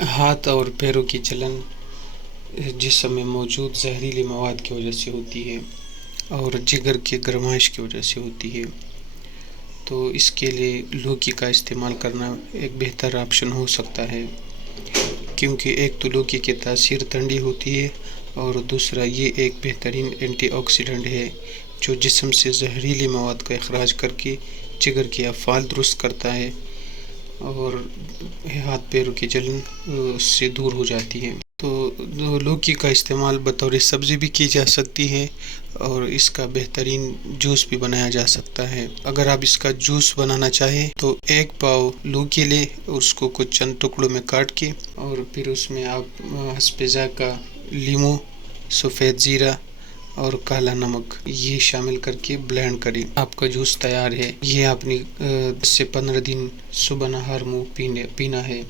ہاتھ اور پیروں کی جلن جسم میں موجود زہریلی مواد کی وجہ سے ہوتی ہے اور جگر کی گرمائش کی وجہ سے ہوتی ہے، تو اس کے لیے لوکی کا استعمال کرنا ایک بہتر آپشن ہو سکتا ہے، کیونکہ ایک تو لوکی کی تاثیر ٹھنڈی ہوتی ہے اور دوسرا یہ ایک بہترین اینٹی آکسیڈنٹ ہے جو جسم سے زہریلی مواد کا اخراج کر کے جگر کے افعال درست کرتا ہے اور ہاتھ پیروں کی جلن اس سے دور ہو جاتی ہے۔ تو لوکی کا استعمال بطور سبزی بھی کی جا سکتی ہے اور اس کا بہترین جوس بھی بنایا جا سکتا ہے۔ اگر آپ اس کا جوس بنانا چاہیں تو 1 پاؤ لوکی لیں اور اس کو کچھ چند ٹکڑوں میں کاٹ کے اور پھر اس میں آپ حسب ذائقہ لیموں، سفید زیرہ اور کالا نمک یہ شامل کر کے بلینڈ کریں، آپ کا جوس تیار ہے۔ یہ آپ نے 10 سے 15 دن صبح نہار منہ پینا ہے۔